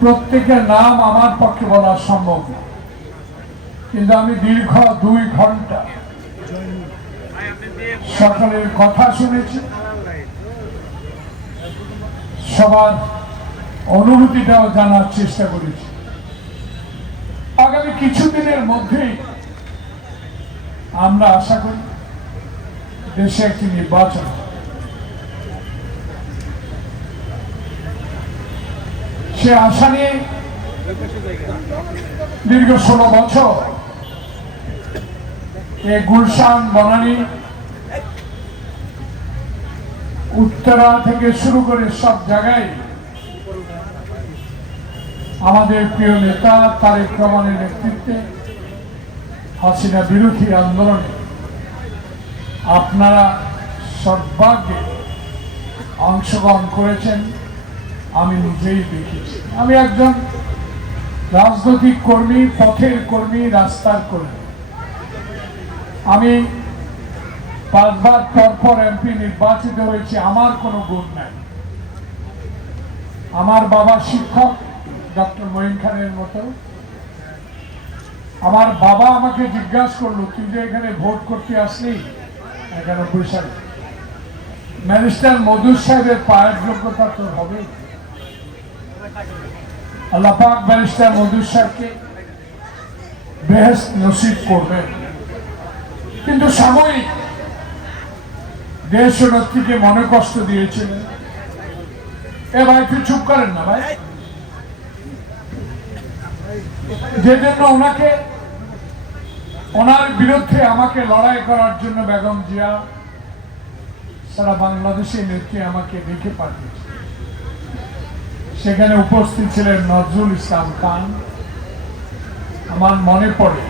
প্রত্যেকের নাম আমার পক্ষে বলা সম্ভব না। কিন্তু আমি দীর্ঘ দুই ঘণ্টা সকলের কথা শুনেছি। সবার অনুভূতিটাও জানার চেষ্টা করেছি। আগামী কিছুদিনের মধ্যেই আমরা আশা করি দেশে একটি নির্বাচন সে আশা নিয়ে দীর্ঘ ষোলো বছর গুলশান বনানী উত্তরা থেকে শুরু করে সব জায়গায় আমাদের প্রিয় নেতা তারেক রহমানের নেতৃত্বে হাসিনা বিরোধী আন্দোলনে আপনারা সর্বাগ্যে অংশগ্রহণ করেছেন। আমি নিজেই দেখেছি আমি একজন রাজনৈতিক কর্মী, পথের কর্মী, রাস্তার কর্মী। আমি পাঁচবার পর পর এমপি নির্বাচিত হয়েছে, আমার কোনো গুণ নাই। আমার বাবা শিক্ষক, ডক্টর মঈন খানের মতো। আমার বাবা আমাকে জিজ্ঞাসা করল, তুই যে এখানে ভোট করতে আসলি, এখানে বৈশাখ ম্যাজিস্ট্রেট মধুর সাহেবের পায়ের যোগ্যতা তোর হবে আল্লাপাক ব্যারিস্টার মধুর সাহেবকে বেহেস নসিব করবেন। কিন্তু সাময়িক দেশ নেত্রীকে মনে কষ্ট দিয়েছিলেন এ ভাই তুই চুপ করেন না ভাই। যে জন্য ওনাকে, ওনার বিরুদ্ধে আমাকে লড়াই করার জন্য বেগম জিয়া সারা বাংলাদেশের নেত্রী আমাকে ডেকে পাঠিয়েছে। সেখানে উপস্থিত ছিলেন নজরুল ইসলাম খান। আমার মনে পড়ে